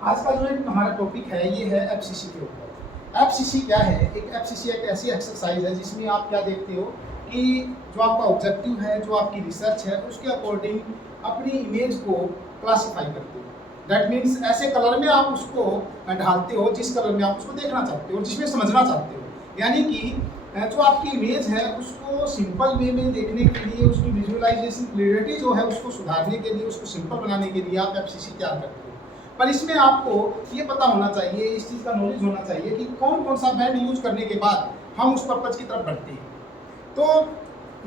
आज का जो एक हमारा टॉपिक है ये है एफसीसी के ऊपर। एफसीसी क्या है? एक एफसीसी एक ऐसी एक्सरसाइज है जिसमें आप क्या देखते हो कि जो आपका ऑब्जेक्टिव है, जो आपकी रिसर्च है, उसके अकॉर्डिंग अपनी इमेज को क्लासिफाई करते हो। दैट मीन्स ऐसे कलर में आप उसको ढालते हो जिस कलर में आप उसको देखना चाहते हो और जिसमें समझना चाहते हो। यानी कि जो आपकी इमेज है उसको सिंपल वे में देखने के लिए, उसकी विजुअलाइजेशन क्लियरिटी जो है उसको सुधारने के लिए, उसको सिंपल बनाने के लिए आप एफसीसी तैयार करते हो। पर इसमें आपको ये पता होना चाहिए, इस चीज़ का नॉलेज होना चाहिए कि कौन कौन सा बैंड यूज करने के बाद हम उस पर्पज की तरफ बढ़ते हैं। तो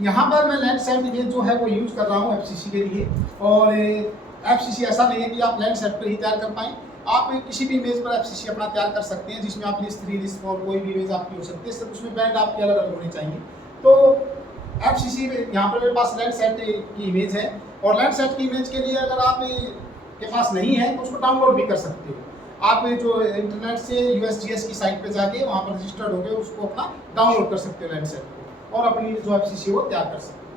यहाँ पर मैं लैंड सेट इमेज जो है वो यूज कर रहा हूँ एफसीसी के लिए। और एफसीसी ऐसा नहीं है कि आप लैंड सेट पर ही तैयार कर पाएँ, आप किसी भी इमेज पर एफसीसी अपना तैयार कर सकते हैं, जिसमें आप लिस्ट 3 लिस्ट 4 कोई भी इमेज आपकी हो सकती है, सिर्फ उसमें बैंड आपके अलग अलग होने चाहिए। तो एफसीसी यहाँ पर मेरे पास लैंड सेट की इमेज है, और लैंड सेट की इमेज के लिए अगर आप के पास नहीं है तो उसको डाउनलोड भी कर सकते हो। आप जो इंटरनेट से USGS की साइट पे जाके वहाँ पर रजिस्टर्ड होकर उसको अपना डाउनलोड कर सकते हो लैंड सेट को, और अपनी जो एफसीसी वो तैयार कर सकते हो।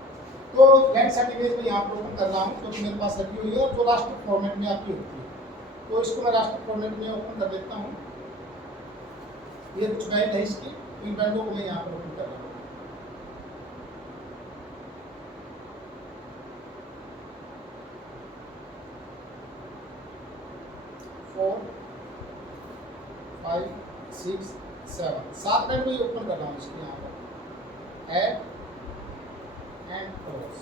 तो लैंड सेट इमेज में यहाँ पर ओपन कर रहा हूँ क्योंकि मेरे पास रखी हुई है, और जो रास्टर फॉर्मेट में आपकी होती है, तो इसको मैं रास्टर फॉर्मेट में ओपन कर देता हूँ। ये कुछ बैंड है इसकी, इन बैंडों को मैं यहाँ पर ओपन कर रहा हूँ। फोर, 5, 6, 7 सात बैंड में ओपन कर रहा हूँ इसको यहाँ पर ऐड एंड क्लोज।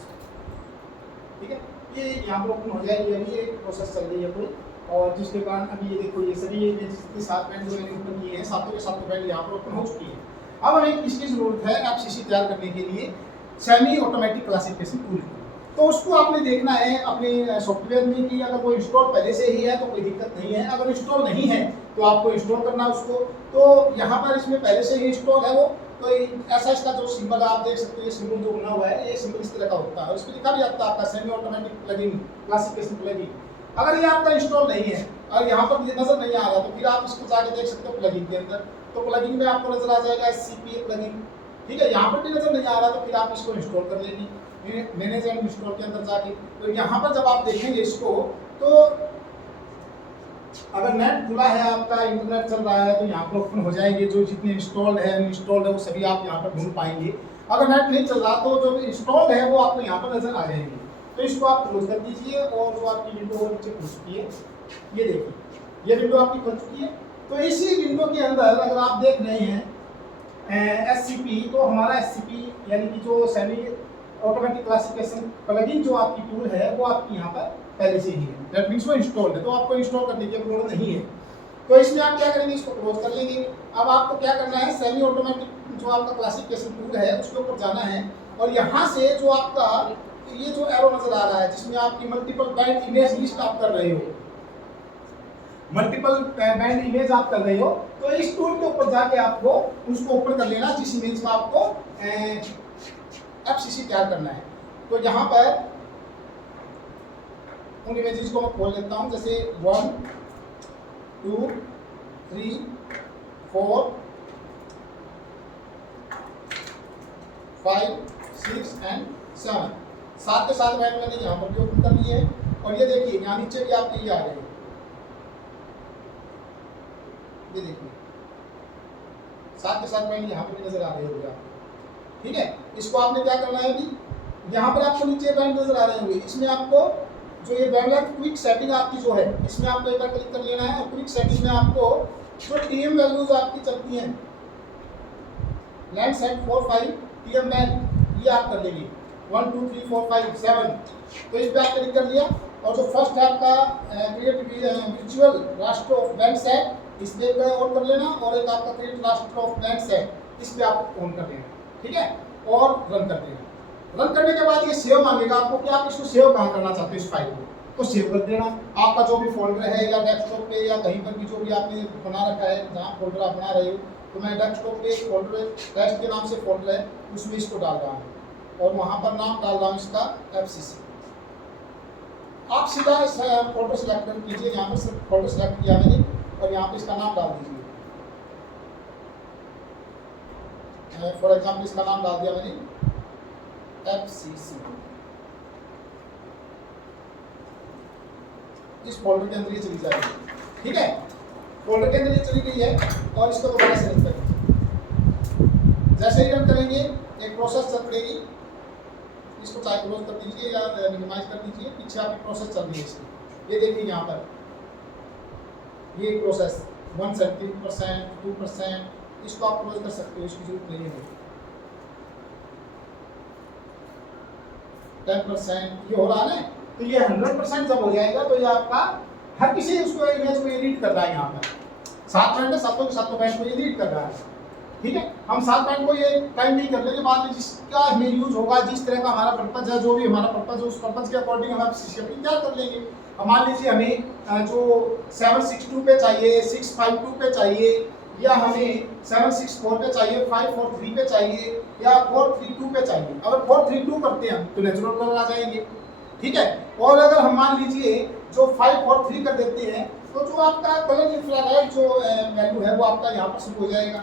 ठीक है, ये यहाँ पर ओपन हो जाएगी। अभी ये प्रोसेस चल रही है कोई, और जिसके कारण अभी ये देखो ये सभी ये सात बैंड जो मैंने ओपन किए हैं, सातों के सातों बैंड यहाँ पर ओपन हो चुकी है। अब हमें इसकी जरूरत है एफसीसी तैयार करने के लिए सेमी ऑटोमेटिक क्लासिफिकेशन टूल की। तो उसको आपने देखना है अपने सॉफ्टवेयर में कि अगर वो इंस्टॉल पहले से ही है तो कोई दिक्कत नहीं है, अगर इंस्टॉल नहीं है तो आपको इंस्टॉल करना उसको। तो यहाँ पर इसमें पहले से ही इंस्टॉल है वो, तो ऐसा इसका जो सिंबल आप देख सकते हो, ये सिंबल जो बना हुआ है, ये सिंबल इस तरह का होता है, उसमें लिखा भी आता है आपका semi automatic plugin classification plugin. अगर ये आपका इंस्टॉल नहीं है और यहाँ पर नजर नहीं आ रहा तो फिर आप इसको जाके देख सकते हो प्लगइन के अंदर, तो प्लगइन में आपको नजर आ जाएगा SCPA प्लगइन। ठीक है, यहाँ पर भी नजर नहीं आ रहा तो फिर आप इसको इंस्टॉल कर लेंगे मैनेज एंड इंस्टॉल के अंदर जाके। तो यहाँ पर जब आप देखेंगे इसको, तो अगर नेट खुला है, आपका इंटरनेट चल रहा है, तो यहाँ पर ओपन हो जाएंगे जो जितने इंस्टॉल्ड है अनइंस्टॉल्ड है वो सभी आप यहाँ पर ढूंढ पाएंगे। अगर नेट नहीं चल रहा तो जो इंस्टॉल्ड है वो आपको यहाँ पर नजर आ जाएंगे। तो इसको आप क्लोज कर दीजिए, और जो आपकी विंडो नीचे खुल चुकी है, ये देखिए ये विंडो आपकी खुल चुकी है। तो इसी विंडो के अंदर अगर आप देख रहे हैं SCP, तो हमारा SCP यानी कि जो सेमी ऑटोमेटिक क्लासिफिकेशन प्लगइन जो आपकी टूल है वो आपकी यहाँ पर पहले से ही है, दैट मींस वो इंस्टॉल्ड है, तो आपको इंस्टॉल करने की जरूरत नहीं है। तो इसमें आप क्या करेंगे, इसको क्लोज कर लेंगे। अब आपको क्या करना है, सेमी ऑटोमेटिक जो आपका क्लासिफिकेशन टूल है उसके ऊपर जाना है, और यहाँ से जो आपका ये जो एरो नजर आ रहा है जिसमें आपकी मल्टीपल बैंड इमेज लिस्ट आप कर रहे हो, मल्टीपल बैंड इमेज आप कर रहे हो, तो इस टूल के ऊपर जाके आपको उसको ओपन कर लेना जिस इमेज का आपको एफसीसी तैयार करना है। तो यहाँ पर उन इमेजेस को मैं खोल लेता हूँ, जैसे 1, 2, 3, 4, 5, 6 एंड 7 सात के साथ बैंड मैंने यहाँ पर भी ओपन कर लिए हैं, और ये देखिए यहाँ नीचे भी आपके ये आ गए, ये देखिए सात के साथ बैंड यहाँ पर भी नजर आ रहे होंगे आपको। ठीक है, इसको आपने क्या करना है, अभी यहाँ पर आपको नीचे बैंड नजर आ रहे होंगे, इसमें आपको जो ये बैंड क्विक सेटिंग आपकी जो है इसमें आपको एक बार क्लिक कर लेना है, और क्विक सेटिंग में आपको जो TM वैल्यूज आपकी चलती हैं लैंड सेट 4, 5 TM बैंड, ये आप कर लेंगे 1, 2, 3, 4, 5, 7। तो इस पर आप क्लिक कर लिया, और जो फर्स्ट है आपका create visual raster of band set, इस पर ऑन कर लेना, और एक आपका create raster of band set, इस पर आप ऑन कर लेना। ठीक है, और रन कर देना। रन करने के बाद ये सेव मांगेगा आपको कि आप इसको सेव कहाँ करना चाहते हो, इस फाइल को, तो सेव कर देना। आपका जो भी फोल्डर है या डेस्कटॉप पे या कहीं पर भी जो भी आपने बना रखा है, जहाँ फोल्डर आप बना रहे हो, तो मैं डेस्कटॉप पे फोल्डर टेस्ट के नाम से फोल्डर है उसमें इसको डाल रहा हूँ, और वहाँ पर नाम डाल रहा हूँ इसका एफसीसी। आप सीधा इस फोल्डर सेलेक्ट कर कीजिए, यहाँ पर फोल्डर सेलेक्ट किया मैंने, और यहाँ पर इसका नाम डाल दीजिए। फॉर एग्जाम्पल इसका नाम डाल दिया मैंने FCC। इस फोल्डर के अंदर ये चली जाएगी। ठीक है, फोल्डर के अंदर ये चली गई है और इसको दोबारा सेलेक्ट करेंगे। जैसे ही रन करेंगे एक प्रोसेस चल पड़ेगी, इसको चाहे क्लोज कर दीजिए या मिनिमाइज कर दीजिए, पीछे आपकी प्रोसेस चल रही है इसकी। ये देखिए यहाँ पर ये प्रोसेस 170%, 2%, इसको आप क्लोज कर सकते हो, इसकी जरूरत नहीं है। 10% ये हो रहा है ना, तो ये 100% जब हो जाएगा तो ये आपका हर किसी उसको इमेज को एडिट कर रहा है। यहाँ पर 7 पॉइंट है, सातों के सातों पॉइंट को एडिट कर रहा है। ठीक है, हम 7 पॉइंट को ये टाइम नहीं कर लेंगे, बाद में जिसका हमें यूज होगा, जिस तरह का हमारा पर्पज है, जो भी हमारा पर्पज है, उस पर्पज के अकॉर्डिंग हम शेपिंग तैयार कर लेंगे। अब मान लीजिए हमें जो 762 पे चाहिए, 652 पे चाहिए, या हमें 764 पे चाहिए, 543 पे चाहिए, या 432 पे चाहिए। अगर 432 करते हैं तो नेचुरल कलर आ जाएंगे। ठीक है, और अगर हम मान लीजिए जो 543 कर देते हैं तो जो आपका कलर इंफ्रारेड जो वैल्यू है वो आपका यहाँ पर शुरू हो जाएगा।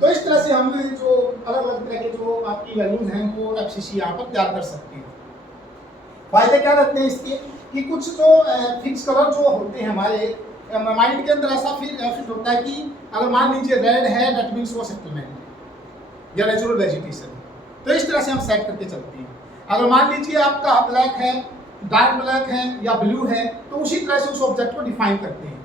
तो इस तरह से हम जो अलग अलग तरह के जो आपकी वैल्यूज हैं वो एफसीसी यहाँ पर तैयार कर सकते हैं। फायदे क्या रहते हैं इसके कि कुछ जो फिक्स कलर जो होते हैं हमारे माइंड के अंदर ऐसा फिट होता है कि अगर मान लीजिए रेड है, दैट मीन्स वो सेटलमेंट या नेचुरल वेजिटेशन, तो इस तरह से हम सेट करके चलते हैं। अगर मान लीजिए आपका ब्लैक है, डार्क ब्लैक है या ब्लू है, तो उसी तरह से उस ऑब्जेक्ट को डिफाइन करते हैं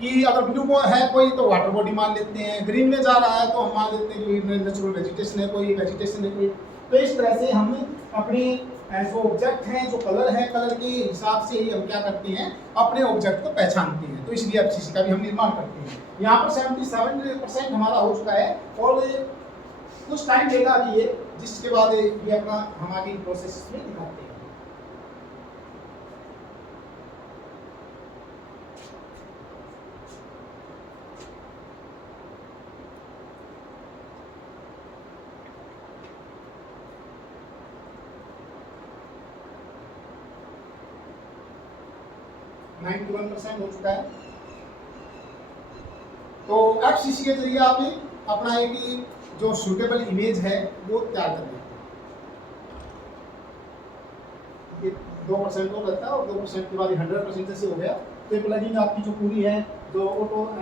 कि अगर ब्लू को है कोई तो वाटर बॉडी मान लेते हैं, ग्रीन में जा रहा है तो हम मान लेते हैं कि नेचुरल वेजिटेशन है, कोई वेजिटेशन है कोई। तो इस तरह से हम अपने जो ऑब्जेक्ट हैं, जो कलर है, कलर के हिसाब से ही हम क्या करते हैं, अपने ऑब्जेक्ट को पहचानते हैं। तो इसलिए एफसीसी का भी हम निर्माण करते हैं। यहाँ पर 77% हमारा हो चुका है और कुछ टाइम लेगा अभी ये, जिसके बाद ये अपना हम आगे प्रोसेस में दिखाते हैं। हो चुका है। तो एफसीसी के जरिए आप अपना एक जो सूटेबल इमेज है वो तैयार कर लेते हैं। ये 2% और रहता है और 2% के बाद 100% जैसे हो गया तो ये प्लगइन आपकी जो पूरी है, जो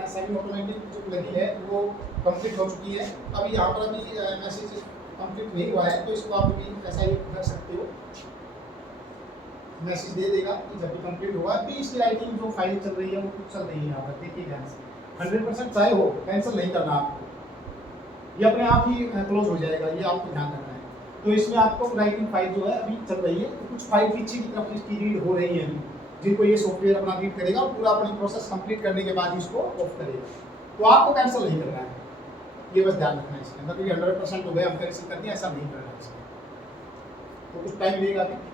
सेमी ऑटोमेटिक जो प्लगइन है वो कंप्लीट हो चुकी है। अभी यहाँ पर अभी मैसेज कंप्लीट नहीं हुआ है, तो इसको आप भी ऐसा ही कर सकते हो, मैसेज दे देगा कि जब भी कंप्लीट होगा। अभी इसकी राइटिंग जो फाइल चल रही है वो कुछ चल रही है यहाँ पर, देखिए ध्यान से। 100% चाहे हो, कैंसिल नहीं करना आपको, ये अपने आप ही क्लोज हो जाएगा, ये आपको ध्यान रखना है। तो इसमें आपको राइटिंग फाइल जो है अभी चल रही है, तो कुछ फाइल पीछे की तरफ इसकी रीड हो रही है अभी, जिनको ये सॉफ्टवेयर अपना रीड करेगा और पूरा अपनी प्रोसेस कंप्लीट करने के बाद इसको ऑफ करेगा। तो आपको कैंसिल नहीं करना है, ये बस ध्यान रखना है इसके अंदर। क्योंकि 100% हो गया हम कैंसिल कर दिया, ऐसा नहीं करना है इसमें। तो कुछ टाइम लेगा अभी।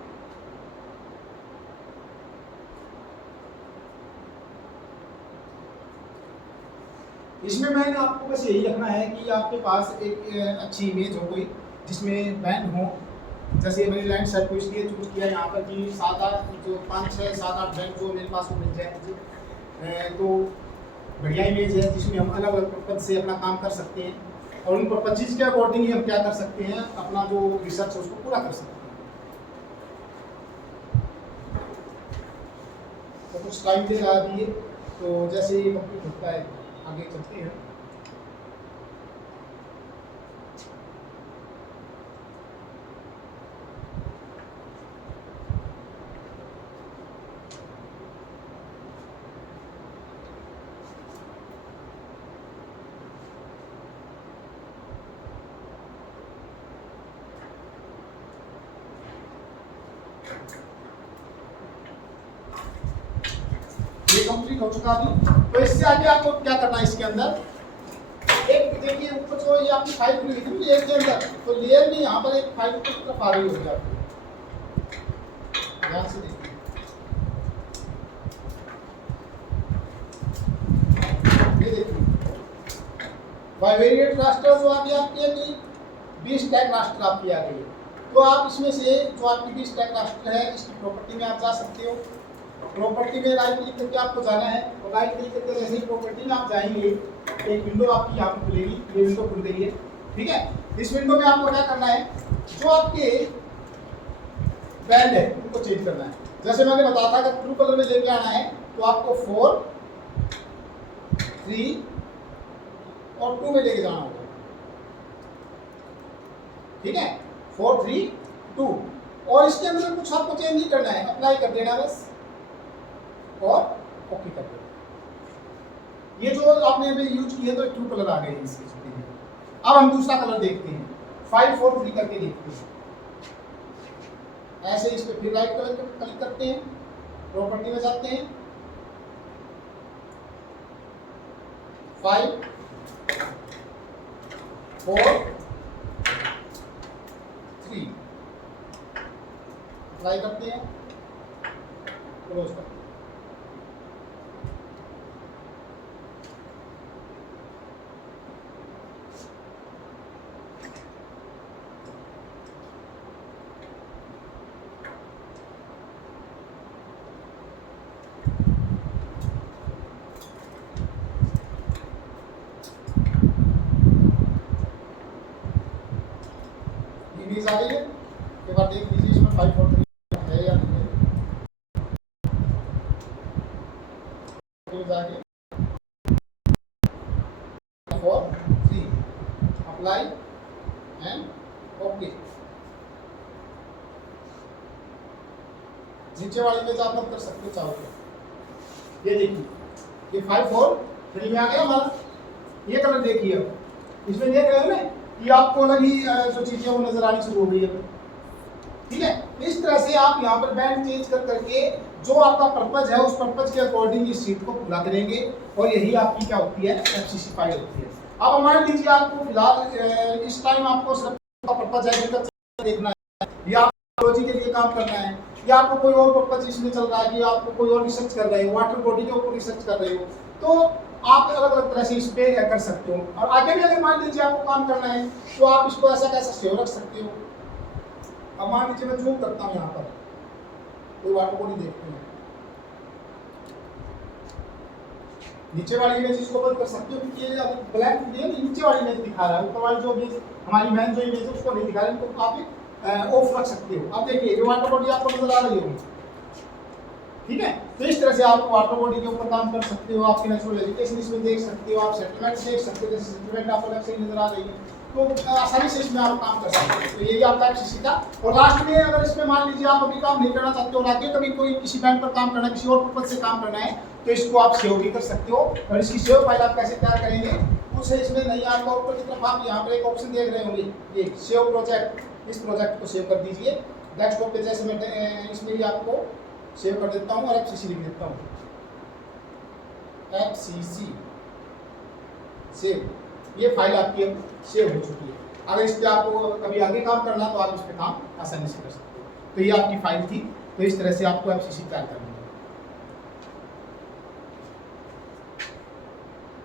इसमें मैंने आपको बस यही रखना है कि आपके पास एक अच्छी इमेज हो कोई जिसमें बैंड हो। जैसे मैंने लैंड सेट को इसलिए चूज किया यहाँ पर कि 7-8 जो 5-6-7-8 बैंड जो मेरे पास वो मिल जाए मुझे, तो बढ़िया इमेज है जिसमें हम अलग अलग पर्पज से अपना काम कर सकते हैं और उन पर्पजेज के अकॉर्डिंग ही हम क्या कर सकते हैं, अपना जो रिसर्च है उसको पूरा कर सकते हैं। तो कुछ टाइम दे रहा है, तो जैसे ये कंप्लीट होता है आगे चलते हैं। ये कंप्लीट हो चुका अभी। तो इससे आगे आपको क्या करना है, इसके अंदर एक देखिए ऊपर जो ये आपकी फाइल खुली है लेयर के अंदर, तो लेयर में यहाँ पर एक फाइल की तरफ आ रही होगी आपको, ध्यान से देखिए। ये देखिए बाइवेरिएट रास्टर जो आगे आपकी है, 20 टैग रास्टर आपकी आ गई है। तो आप इसमें से जो आपकी 20 टैग रास्टर है इसकी प्रॉपर्टी में आप जा सकते हो। प्रॉपर्टी में राइट क्लिक करके आपको जाना है और राइट क्लिक करके जैसे ही प्रॉपर्टी में आप जाएंगे एक विंडो आपकी यहाँ पर खुलेगी। ये विंडो खुल गई है, ठीक है। इस विंडो में आपको क्या करना है, जो आपके बैंड है उनको चेंज करना है। जैसे मैंने बताया था कि ब्लू कलर में लेके आना है तो आपको 4 3 और 2 में लेके जाना होगा, ठीक है, 4 3 2। और इसके अंदर कुछ आपको चेंज नहीं करना है, अप्लाई कर देना बस और ओके कर देना। ये जो आपने अभी यूज किया तो 2 कलर आ गए इसकी छुट्टी में। अब हम दूसरा कलर देखते हैं, 5 4 3 करके देखते हैं। ऐसे इस पे फिर राइट कलर क्लिक करते हैं, प्रॉपर्टी में जाते हैं, 5 4 3 अप्लाई करते हैं, क्लोज करते हैं। इमेज आ गई है, एक बार देख लीजिए इसमें 5 4 3 है या नहीं है। इमेज आ गई 4 3 अप्लाई एंड ओके। नीचे वाली इमेज आप मत कर सकते चाहो तो। ये देखिए, ये 5 4 3 में आ गया हमारा। ये कलर देखिए, अब इसमें देख रहे हो ना कि आपको अलग ही जो चीजें वो नजर आनी शुरू हो गई है, ठीक है। इस तरह से आप यहाँ पर बैंड चेंज कर करके जो आपका पर्पज है उस पर्पज के अकॉर्डिंग इस शीट को पूरा करेंगे और यही आपकी क्या होती है, एफसीसी फाइल होती है। अब मान लीजिए आपको फिलहाल इस टाइम आपको सिर्फ पर्पज एग्रीकल्चर देखना है, या टेक्नोलॉजी के लिए काम करना है, या आपको कोई और पर्पज इसमें चल रहा है कि आपको कोई और रिसर्च कर रहे हो, वाटर बॉडी के ऊपर रिसर्च कर रहे हो, तो आप अलग अलग तरह से इस पे कर सकते हो। और आगे भी अगर मान लीजिए आपको काम करना है तो आप इसको ऐसा कैसा सेव रख सकते हो। अब मान लीजिए मैं जूम करता हूँ, यहाँ पर कोई वाटर बॉडी देखते हैं, नीचे वाली इमेज इसको बंद कर सकते हो क्योंकि ये अगर ब्लैंक दिया तो नीचे वाली इमेज दिखा रहा है, ऊपर वाली जो इमेज हमारी मेन जो इमेज है उसको नहीं दिखा रहा है, इनको आप ऑफ रख सकते हो। अब देखिए जो वाटर बॉडी आपको नजर आ रही होगी, ठीक है, तो इस तरह से आप वाटर बॉडी के ऊपर काम कर सकते हो। आपकी नेचुरल एजुकेशन इसमें देख सकते हो, आप सेटलमेंट देख सकते हो, जैसे सेटलमेंट आपको अलग से नजर आ रही है, तो आसानी से इसमें आप काम कर सकते हो। तो यही आपका एफसीसी था। और लास्ट में अगर इसमें मान लीजिए आप अभी काम नहीं करना चाहते हो और आगे कभी कोई किसी बैंक पर काम करना है, किसी और पर्पज से काम करना है, तो इसको आप सेव भी कर सकते हो। और इसकी सेव फाइल आप कैसे तैयार करेंगे उसे इसमें नहीं, आपको ऊपर की तरफ आप यहाँ पर एक ऑप्शन देख रहे होंगे, ये सेव प्रोजेक्ट, इस प्रोजेक्ट को सेव कर दीजिए डेस्कटॉप पे। जैसे मैं इसमें ही आपको सेव कर देता हूँ और एफसीसी लिख देता हूँ, एफसीसी सेव। ये फाइल आपकी अब सेव हो चुकी है। अगर इस पर आपको कभी आगे काम करना तो आप इस पर काम आसानी से कर सकते हो। तो ये आपकी फाइल थी। तो इस तरह से आपको एफसीसी तैयार करनी है।